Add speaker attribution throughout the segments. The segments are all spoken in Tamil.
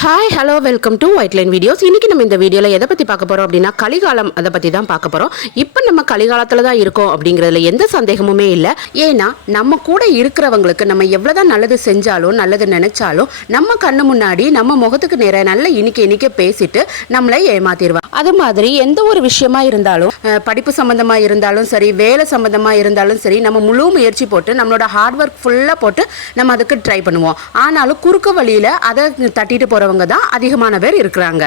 Speaker 1: Hi hello welcome to white line videos இன்றைக்கி நம்ம இந்த வீடியோவில் எதை பற்றி பார்க்க போகிறோம் அப்படின்னா கலிகாலம் அதை பற்றி தான் பார்க்க போகிறோம் இப்போ நம்ம கலிகாலத்தில் தான் இருக்கோம் அப்படிங்கிறதுல எந்த சந்தேகமுமே இல்லை. ஏன்னா நம்ம கூட இருக்கிறவங்களுக்கு நம்ம எவ்வளோதான் நல்லது செஞ்சாலும் நல்லது நினச்சாலும் நம்ம கண்ணு முன்னாடி நம்ம முகத்துக்கு நேர நல்ல இனிக்க இனிக்க பேசிட்டு நம்மளை ஏமாத்திடுவாங்க. அது மாதிரி எந்த ஒரு விஷயமா இருந்தாலும் படிப்பு சம்மந்தமாக இருந்தாலும் சரி வேலை சம்மந்தமாக இருந்தாலும் சரி நம்ம முழு முயற்சி போட்டு நம்மளோட ஹார்ட் ஒர்க் ஃபுல்லாக போட்டு நம்ம அதுக்கு ட்ரை பண்ணுவோம். ஆனாலும் குறுக்கு வழியில் அதை தட்டிட்டு போகிறவங்க தான் அதிகமான பேர் இருக்கிறாங்க.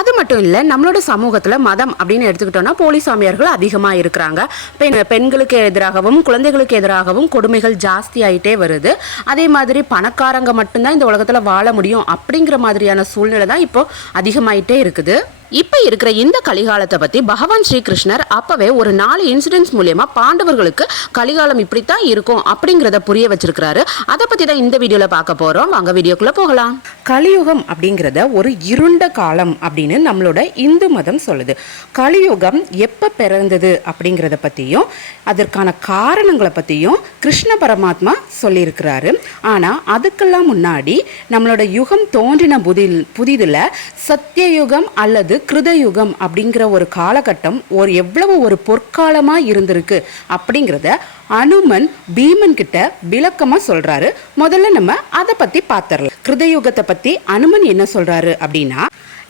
Speaker 1: அது மட்டும் இல்லை நம்மளோட சமூகத்தில் மதம் அப்படின்னு எடுத்துக்கிட்டோம்னா போலி சாமியார்கள் அதிகமாக இருக்கிறாங்க. பெண் பெண்களுக்கு எதிராகவும் குழந்தைகளுக்கு எதிராகவும் கொடுமைகள் ஜாஸ்தி ஆயிட்டே வருது. அதே மாதிரி பணக்காரங்க மட்டும்தான் இந்த உலகத்தில் வாழ முடியும் அப்படிங்கிற மாதிரியான சூழ்நிலை தான் இப்போ அதிகமாயிட்டே இருக்குது. இப்போ இருக்கிற இந்த கலிகாலத்தை பற்றி பகவான் ஸ்ரீகிருஷ்ணர் அப்போவே ஒரு நாலு இன்சிடென்ட்ஸ் மூலயமா பாண்டவர்களுக்கு கலிகாலம் இப்படித்தான் இருக்கும் அப்படிங்கிறத புரிய வச்சிருக்கிறாரு. அதை பற்றி தான் இந்த வீடியோவில் பார்க்க போகிறோம் வாங்க வீடியோக்குள்ளே போகலாம்.
Speaker 2: கலியுகம் அப்படிங்கிறத ஒரு இருண்ட காலம் அப்படின்னு நம்மளோட இந்து மதம் சொல்லுது. கலியுகம் எப்போ பிறந்தது அப்படிங்கிறத பற்றியும் அதற்கான காரணங்களை பற்றியும் கிருஷ்ண பரமாத்மா சொல்லியிருக்கிறாரு. ஆனால் அதுக்கெல்லாம் முன்னாடி நம்மளோட யுகம் தோன்றின புதில் புதிதில் சத்தியயுகம் அல்லது கிருதயுகம் அப்படிங்கிற ஒரு காலகட்டம் ஒரு எவ்வளவு ஒரு பொற்காலமாக இருந்திருக்கு அப்படிங்கிறத அனுமன் பீமன் கிட்ட விளக்கமாக சொல்கிறாரு முதல்ல நம்ம அதை பற்றி பார்த்துடலாம் கிருதயுகத்தை பற்றி அனுமன் என்ன சொல்கிறாரு அப்படின்னா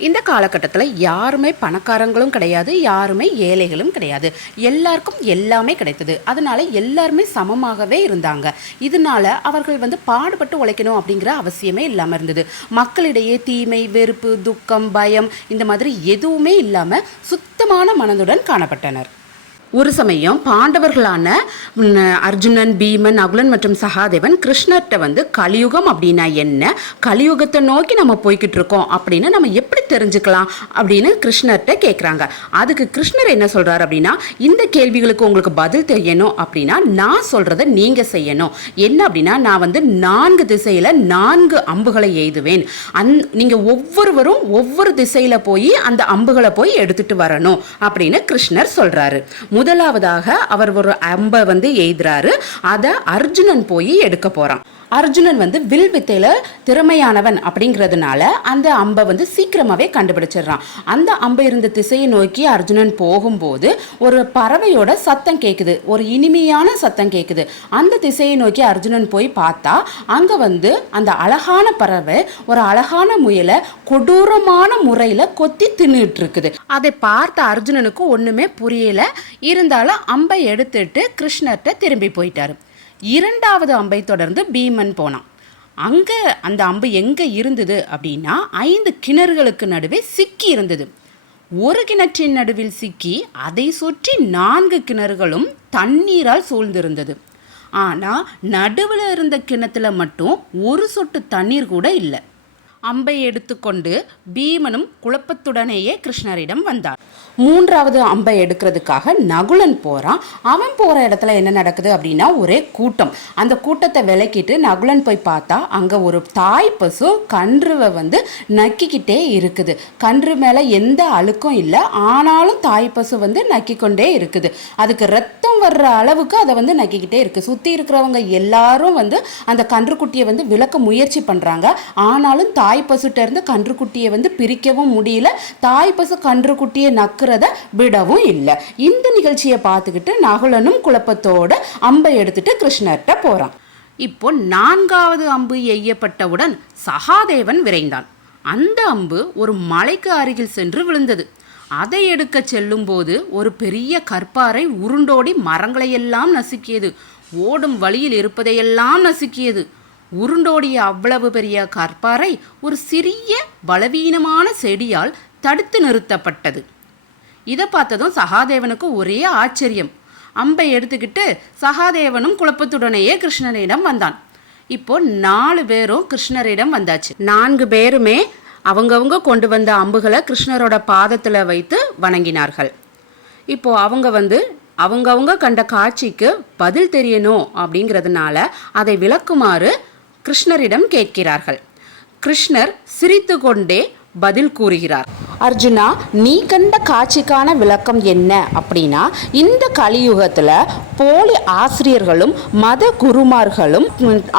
Speaker 2: இந்த காலகட்டத்தில் யாருமே பணக்காரங்களும் கிடையாது யாருமே ஏழைகளும் கிடையாது. எல்லாருக்கும் எல்லாமே கிடைத்தது. அதனால எல்லாருமே சமமாகவே இருந்தாங்க. இதனால அவர்கள் வந்து பாடுபட்டு உழைக்கணும் அப்படிங்கிற அவசியமே இல்லாமல் இருந்தது. மக்களிடையே தீமை வெறுப்பு துக்கம் பயம் இந்த மாதிரி எதுவுமே இல்லாமல் சுத்தமான மனதுடன் காணப்பட்டனர். ஒரு சமயம் பாண்டவர்களான அர்ஜுனன் பீமன் அகுலன் மற்றும் சகாதேவன் கிருஷ்ணர்கிட்ட வந்து கலியுகம் அப்படின்னா என்ன? கலியுகத்தை நோக்கி நம்ம போய்கிட்டு இருக்கோம். அப்படின்னு நம்ம எப்படி தெரிஞ்சுக்கலாம்? அப்படின்னு கிருஷ்ணர்கிட்ட கேட்குறாங்க அதுக்கு கிருஷ்ணர் என்ன சொல்கிறார் அப்படின்னா இந்த கேள்விகளுக்கு உங்களுக்கு பதில் தெரியணும் அப்படின்னா நான் சொல்கிறத நீங்கள் செய்யணும். என்ன அப்படின்னா நான் வந்து நான்கு திசையில் நான்கு அம்புகளை எய்துவேன். அந் நீங்கள் ஒவ்வொருவரும் ஒவ்வொரு திசையில் போய் அந்த அம்புகளை போய் எடுத்துகிட்டு வரணும். அப்படின்னு கிருஷ்ணர் சொல்கிறாரு முதலாவதாக அவர் ஒரு அம்பை வந்து எய்துறாரு. அதை அர்ஜுனன் போய் எடுக்க போகிறான் அர்ஜுனன் வந்து வில் வித்தையில திறமையானவன் அப்படிங்கிறதுனால அந்த அம்பை வந்து சீக்கிரமாவே கண்டுபிடிச்சிடுறான். அந்த அம்பு இருந்த திசையை நோக்கி அர்ஜுனன் போகும்போது ஒரு பறவையோட சத்தம் கேட்குது ஒரு இனிமையான சத்தம் கேட்குது அந்த திசையை நோக்கி அர்ஜுனன் போய் பார்த்தா அங்க வந்து அந்த அழகான பறவை ஒரு அழகான முயலை கொடூரமான முறையில கொத்தி தின்னுட்டு இருக்குது அதை பார்த்த அர்ஜுனனுக்கு ஒண்ணுமே புரியல. இருந்தாலும் அம்பை எடுத்துட்டு கிருஷ்ணர்கிட்ட திரும்பி போயிட்டாரு. இரண்டாவது அம்பை தொடர்ந்து பீமன் போனான். அங்கே அந்த அம்பு எங்கே இருந்தது அப்படின்னா ஐந்து கிணறுகளுக்கு நடுவே சிக்கி இருந்தது. ஒரு கிணற்றின் நடுவில் சிக்கி அதை சுற்றி நான்கு கிணறுகளும் தண்ணீரால் சூழ்ந்திருந்தது. ஆனால் நடுவில் இருந்த கிணத்துல மட்டும் ஒரு சொட்டு தண்ணீர் கூட இல்லை. அம்பை எடுத்துக்கொண்டு பீமனும் குழப்பத்துடனேயே கிருஷ்ணரிடம் வந்தார். மூன்றாவது அம்பை எடுக்கிறதுக்காக நகுலன் போறான். அவன் போற இடத்துல என்ன நடக்குது அப்படின்னா ஒரே கூட்டம். அந்த கூட்டத்தை விலக்கிட்டு நகுலன் போய் பார்த்தா அங்க ஒரு தாய் பசு கன்றுவை வந்து நக்கிக்கிட்டே இருக்குது. கன்று மேல எந்த அழுக்கும் இல்லை. ஆனாலும் தாய் பசு வந்து நக்கிக்கொண்டே இருக்குது. அதுக்கு ரத்தம் வர்ற அளவுக்கு அதை வந்து நக்கிக்கிட்டே இருக்கு. சுத்தி இருக்கிறவங்க எல்லாரும் வந்து அந்த கன்றுக்குட்டியை வந்து விளக்க முயற்சி பண்றாங்க. ஆனாலும் தாய் பசுட்ட இருந்து கன்றுக்குட்டியை வந்து பிரிக்கவும் முடியல. தாய் பசு கன்றுக்குட்டியை நக்கிறத விடவும் இல்லை. இந்த நிகழ்ச்சியை பார்த்துக்கிட்டு நகுலனும் குழப்பத்தோட அம்பை எடுத்துட்டு கிருஷ்ணர்கிட்ட போகிறான் இப்போ நான்காவது அம்பு எய்யப்பட்டவுடன் சகாதேவன் விரைந்தான். அந்த அம்பு ஒரு மலைக்கு அருகில் சென்று விழுந்தது. அதை எடுக்க செல்லும்போது ஒரு பெரிய கற்பாறை உருண்டோடி மரங்களையெல்லாம் நசுக்கியது. ஓடும் வழியில் இருப்பதையெல்லாம் நசுக்கியது. உருண்டோடிய அவ்வளவு பெரிய கற்பாறை ஒரு சிறிய பலவீனமான செடியால் தடுத்து நிறுத்தப்பட்டது. இதை பார்த்ததும் சகாதேவனுக்கு ஒரே ஆச்சரியம். அம்பை எடுத்துக்கிட்டு சகாதேவனும் குழப்பத்துடனேயே கிருஷ்ணனிடம் வந்தான். இப்போ நாலு பேரும் கிருஷ்ணரிடம் வந்தாச்சு. நான்கு பேருமே அவங்கவுங்க கொண்டு வந்த அம்புகளை கிருஷ்ணரோட பாதத்தில் வைத்து வணங்கினார்கள். இப்போ அவங்க வந்து அவங்கவுங்க கண்ட காட்சிக்கு பதில் தெரியணும் அப்படிங்கிறதுனால அதை விளக்குமாறு கிருஷ்ணரிடம் கேட்கிறார்கள். கிருஷ்ணர் சிரித்து கொண்டே பதில் கூறுகிறார்.
Speaker 1: அர்ஜுனா நீ கண்ட காட்சிக்கான விளக்கம் என்ன? அப்படின்னா இந்த கலியுகத்தில் போலி ஆசிரியர்களும் மத குருமார்களும்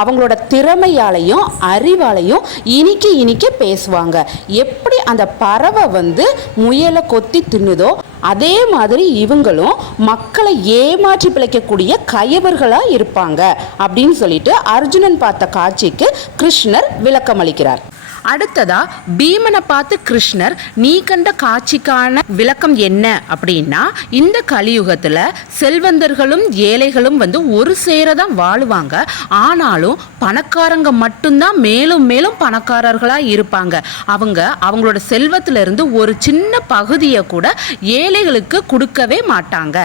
Speaker 1: அவங்களோட திறமையாலையும் அறிவாலையும் இனிக்க இனிக்க பேசுவாங்க. எப்படி அந்த பறவை வந்து முயலை கொத்தி தின்னுதோ அதே மாதிரி இவங்களும் மக்களை ஏமாற்றி பிழைக்கக்கூடிய கயவர்களாக இருப்பாங்க அப்படின்னு சொல்லிட்டு அர்ஜுனன் பார்த்த காட்சிக்கு கிருஷ்ணர் விளக்கம் அளிக்கிறார் அடுத்ததா பீமனை பார்த்து கிருஷ்ணர் நீ கண்ட காட்சிக்கான விளக்கம் என்ன? அப்படின்னா இந்த கலியுகத்துல செல்வந்தர்களும் ஏழைகளும் வந்து ஒரு சேர தான் வாழுவாங்க. ஆனாலும் பணக்காரங்க மட்டும்தான் மேலும் மேலும் பணக்காரர்களா இருப்பாங்க. அவங்க அவங்களோட செல்வத்துல இருந்து ஒரு சின்ன பகுதியை கூட ஏழைகளுக்கு கொடுக்கவே மாட்டாங்க.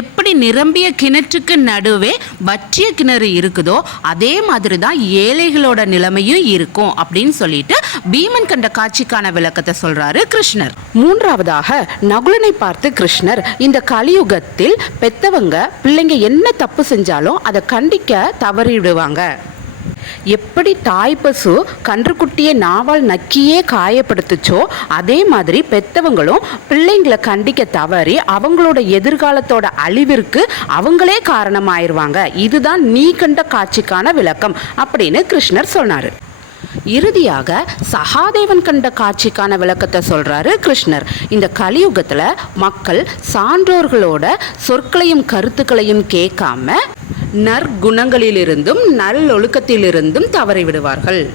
Speaker 1: எப்படி நிரம்பிய கிணற்றுக்கு நடுவே வற்றிய கிணறு இருக்குதோ அதே மாதிரி தான் ஏழைகளோட நிலைமையும் இருக்கும் அப்படின்னு சொல்லிட்டு பீமன் கண்ட காட்சிக்கான விளக்கத்தை சொல்றாரு கிருஷ்ணர். மூன்றாவதாக நகுலனை பார்த்து கிருஷ்ணர் இந்த கலியுகத்தில் பெத்தவங்க பிள்ளைங்க என்ன தப்பு செஞ்சாலும் அதை கண்டிக்க தவறிவிடுவாங்க எப்படி தாய் பசு கன்றுக்குட்டியை நாவால் நக்கியே காயப்படுத்துச்சோ அதே மாதிரி பெத்தவங்களும் பிள்ளைங்களை கண்டிக்க தவறி அவங்களோட எதிர்காலத்தோட அழிவிற்கு அவங்களே காரணமாயிருவாங்க. இதுதான் நீ கண்ட காட்சிக்கான விளக்கம் அப்படின்னு கிருஷ்ணர் சொன்னார். இறுதியாக சகாதேவன் கண்ட காட்சிக்கான விளக்கத்தை சொல்றாரு கிருஷ்ணர். இந்த கலியுகத்துல மக்கள் சான்றோர்களோட சொற்களையும் கருத்துக்களையும் கேட்காம நற்குணங்களிலிருந்தும் நல்லொழுக்கத்திலிருந்தும் தவறி விடுவார்கள்.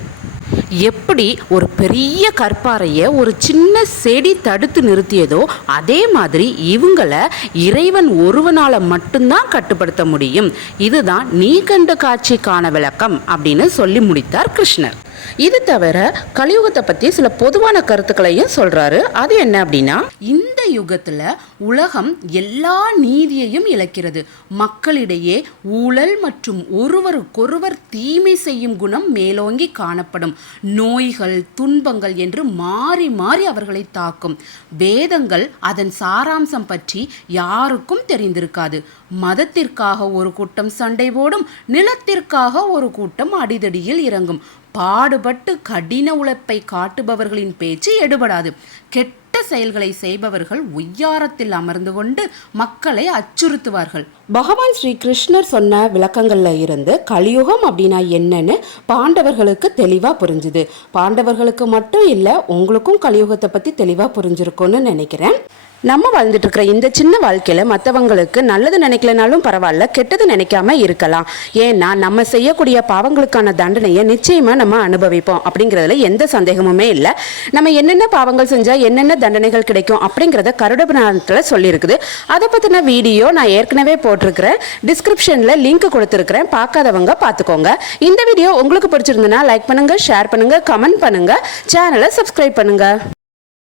Speaker 1: எப்படி ஒரு பெரிய கற்பாறையை ஒரு சின்ன செடி தடுத்து நிறுத்தியதோ அதே மாதிரி இவங்கள இறைவன் ஒருவனால மட்டும்தான் கட்டுப்படுத்த முடியும். இதுதான் நீ கண்ட காட்சிக்கான விளக்கம் அப்படின்னு சொல்லி முடித்தார் கிருஷ்ணர். இது தவிர கலியுகத்தை பற்றி சில பொதுவான கருத்துக்களையும் சொல்றாரு. அது என்ன அப்படின்னா இந்த யுகத்துல உலகம் எல்லா நீதியையும் இழக்கிறது. மக்களிடையே ஊழல் மற்றும் ஒருவருக்கொருவர் தீமை செய்யும் குணம் மேலோங்கி காணப்படும். நோய்கள் துன்பங்கள் என்று மாறி மாறி அவர்களை தாக்கும். வேதங்கள் அதன் சாராம்சம் பற்றி யாருக்கும் தெரிந்திருக்காது. மதத்திற்காக ஒரு கூட்டம் சண்டை போடும் நிலத்திற்காக ஒரு கூட்டம் அடிதடியில் இறங்கும். பாடுபட்டு கடின உழைப்பை காட்டுபவர்களின் பேச்சு எடுபடாது. கெட்ட செயல்களை செய்பவர்கள் உய்யாரத்தில் அமர்ந்து கொண்டு மக்களை அச்சுறுத்துவார்கள். பகவான் ஸ்ரீ கிருஷ்ணர் சொன்ன விளக்கங்கள்ல இருந்து கலியுகம் அப்படின்னா என்னன்னு பாண்டவர்களுக்கு தெளிவா புரிஞ்சுது. பாண்டவர்களுக்கு மட்டும் இல்ல உங்களுக்கும் கலியுகத்தை பத்தி தெளிவா புரிஞ்சிருக்கும்னு நினைக்கிறேன். நம்ம வாழ்ந்துட்டு இருக்கிற இந்த சின்ன வாழ்க்கையில மற்றவங்களுக்கு நல்லது நினைக்கலனாலும் பரவாயில்ல கெட்டது நினைக்காம இருக்கலாம். ஏன்னா நம்ம செய்யக்கூடிய பாவங்களுக்கான தண்டனையை நிச்சயமா நம்ம அனுபவிப்போம் அப்படிங்கிறதுல எந்த சந்தேகமுமே இல்லை. நம்ம என்னென்ன பாவங்கள் செஞ்சா என்னென்ன தண்டனைகள் கிடைக்கும் அப்படிங்கிறத கருடபுராணத்தில் சொல்லியிருக்குது. அதை பற்றின வீடியோ நான் ஏற்கனவே போட்டிருக்கிறேன். டிஸ்கிரிப்ஷனில் லிங்க் கொடுத்துருக்கிறேன். பார்க்காதவங்க பார்த்துக்கோங்க. இந்த வீடியோ உங்களுக்கு பிடிச்சிருந்ததுன்னா லைக் பண்ணுங்க ஷேர் பண்ணுங்க கமெண்ட் பண்ணுங்க. சேனலை சப்ஸ்கிரைப் பண்ணுங்க.